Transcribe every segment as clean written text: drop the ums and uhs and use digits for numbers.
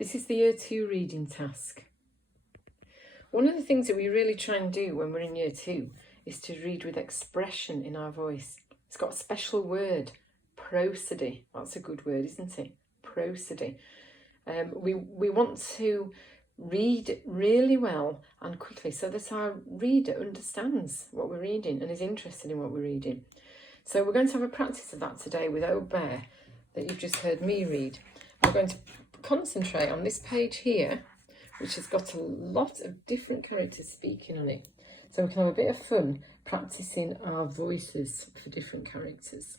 This is the Year 2 reading task. One of the things that we really try and do when we're in Year 2 is to read with expression in our voice. It's got a special word, prosody. That's a good word, isn't it? Prosody. We want to read really well and quickly so that our reader understands what we're reading and is interested in what we're reading. So we're going to have a practice of that today with Old Bear that you've just heard me read. We're going to concentrate on this page here, which has got a lot of different characters speaking on it. So we can have a bit of fun practicing our voices for different characters.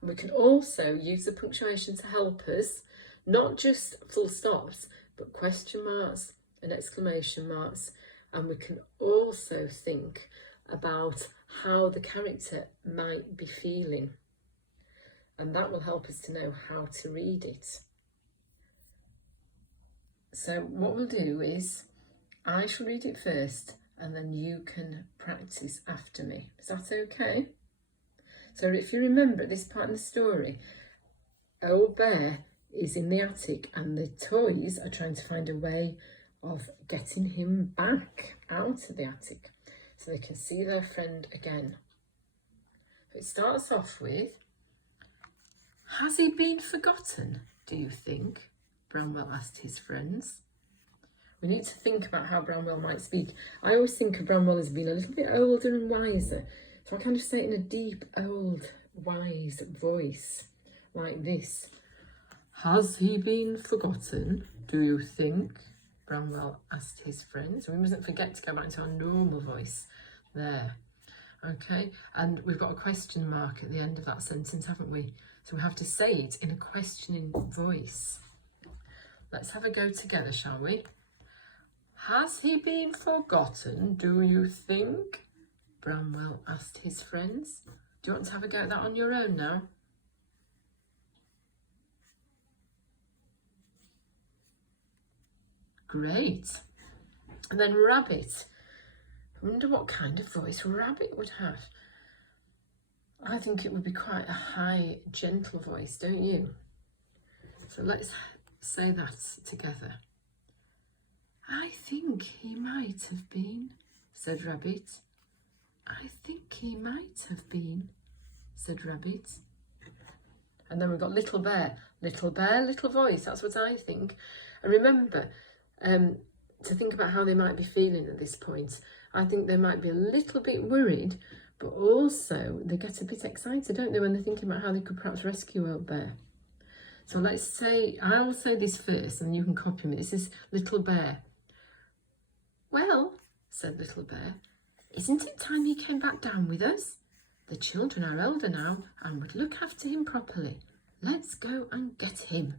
And we can also use the punctuation to help us, not just full stops, but question marks and exclamation marks. And we can also think about how the character might be feeling. And that will help us to know how to read it. So what we'll do is, I shall read it first and then you can practice after me. Is that okay? So if you remember at this part in the story, Old Bear is in the attic and the toys are trying to find a way of getting him back out of the attic so they can see their friend again. It starts off with, has he been forgotten, do you think? Bramwell asked his friends. We need to think about how Bramwell might speak. I always think of Bramwell as being a little bit older and wiser. So I kind of say it in a deep, old, wise voice, like this. Has he been forgotten, do you think? Bramwell asked his friends. We mustn't forget to go back to our normal voice there. Okay, and we've got a question mark at the end of that sentence, haven't we? So we have to say it in a questioning voice. Let's have a go together, shall we? Has he been forgotten, do you think? Bramwell asked his friends. Do you want to have a go at that on your own now? Great. And then Rabbit. I wonder what kind of voice Rabbit would have. I think it would be quite a high, gentle voice, don't you? So let's say that together. I think he might have been, said Rabbit. I think he might have been, said Rabbit. And then we've got Little Bear. Little Bear, little voice, that's what I think. And remember to think about how they might be feeling at this point. I think they might be a little bit worried, but also they get a bit excited, don't they, when they're thinking about how they could perhaps rescue Old Bear. So let's say, I'll say this first and you can copy me. This is Little Bear. Well, said Little Bear, isn't it time he came back down with us? The children are older now and would look after him properly. Let's go and get him.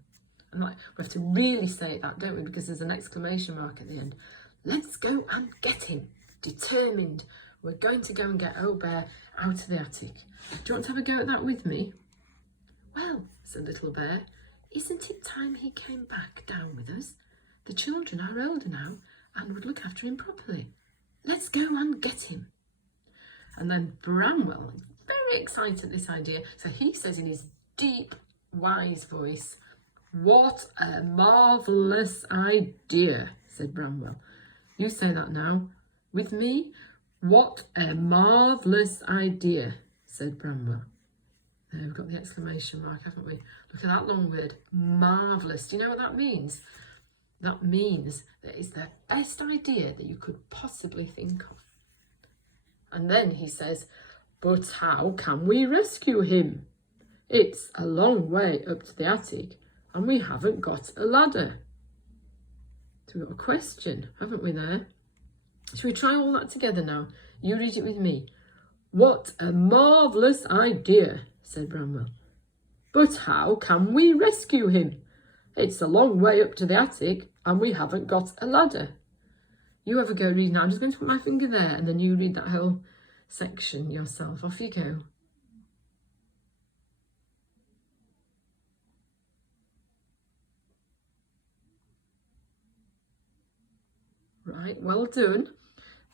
And we have to really say that, don't we? Because there's an exclamation mark at the end. Let's go and get him. Determined. We're going to go and get Old Bear out of the attic. Do you want to have a go at that with me? Well, said Little Bear, isn't it time he came back down with us? The children are older now and would look after him properly. Let's go and get him. And then Bramwell is very excited at this idea. So he says in his deep, wise voice, what a marvellous idea, said Bramwell. You say that now with me. What a marvellous idea, said Bramwell. There, we've got the exclamation mark, haven't we? Look at that long word, marvellous. Do you know what that means? That means that it's the best idea that you could possibly think of. And then he says, but how can we rescue him? It's a long way up to the attic and we haven't got a ladder. So we've got a question, haven't we there? Shall we try all that together now? You read it with me. What a marvellous idea, said Bramwell. But how can we rescue him? It's a long way up to the attic and we haven't got a ladder. You have a go reading now. I'm just going to put my finger there and then you read that whole section yourself. Off you go. Right, well done.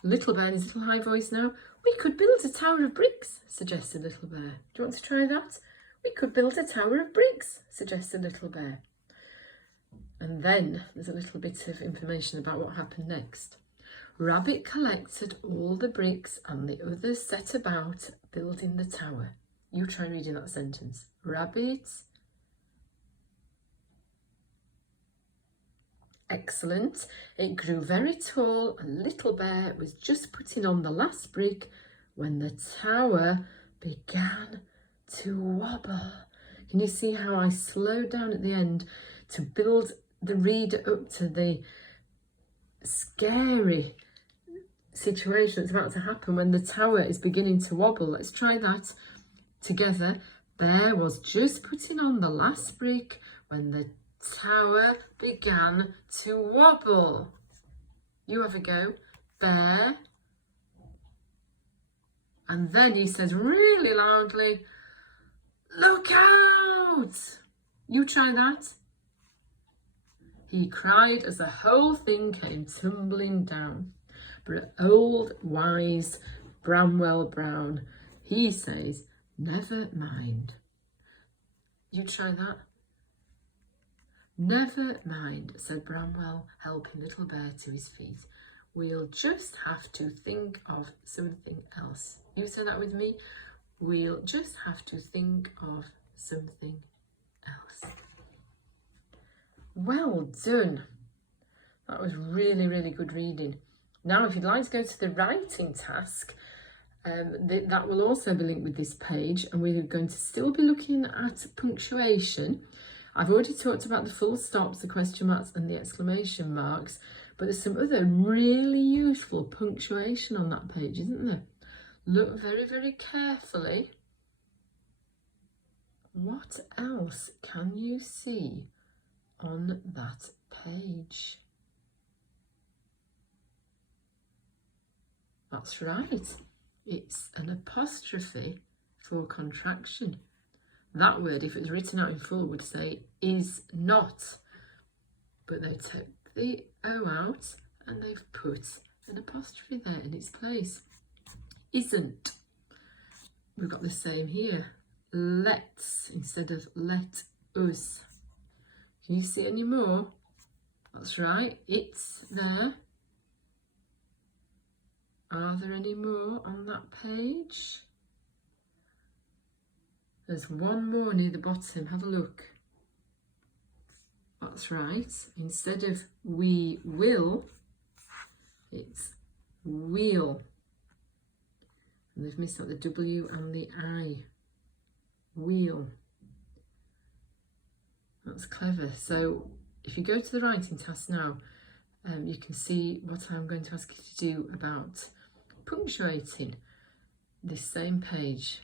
Little Bear in his little high voice now. We could build a tower of bricks, suggested Little Bear. Do you want to try that? We could build a tower of bricks, suggested Little Bear. And then there's a little bit of information about what happened next. Rabbit collected all the bricks and the others set about building the tower. You try reading that sentence. Rabbit. Excellent. It grew very tall and Little Bear was just putting on the last brick when the tower began to wobble. Can you see how I slowed down at the end to build the reader up to the scary situation that's about to happen when the tower is beginning to wobble? Let's try that together. Bear was just putting on the last brick when the tower began to wobble. You have a go. Bear. And then he says really loudly, look out! You try that. He cried as the whole thing came tumbling down. But old wise Bramwell Brown, he says, never mind. You try that. Never mind, said Bramwell, helping Little Bear to his feet. We'll just have to think of something else. You say that with me. We'll just have to think of something else. Well done. That was really, really good reading. Now, if you'd like to go to the writing task, that will also be linked with this page, and we're going to still be looking at punctuation. I've already talked about the full stops, the question marks and the exclamation marks, but there's some other really useful punctuation on that page, isn't there? Look very, very carefully. What else can you see on that page? That's right. It's an apostrophe for contraction. That word, if it was written out in full, would say is not. But they took the O out and they've put an apostrophe there in its place. Isn't. We've got the same here. Let's instead of let us. Can you see any more? That's right. It's there. Are there any more on that page? There's one more near the bottom. Have a look. That's right. Instead of we will, it's we'll. And they've missed out the W and the I. Wheel. That's clever. So if you go to the writing task now, you can see what I'm going to ask you to do about punctuating this same page.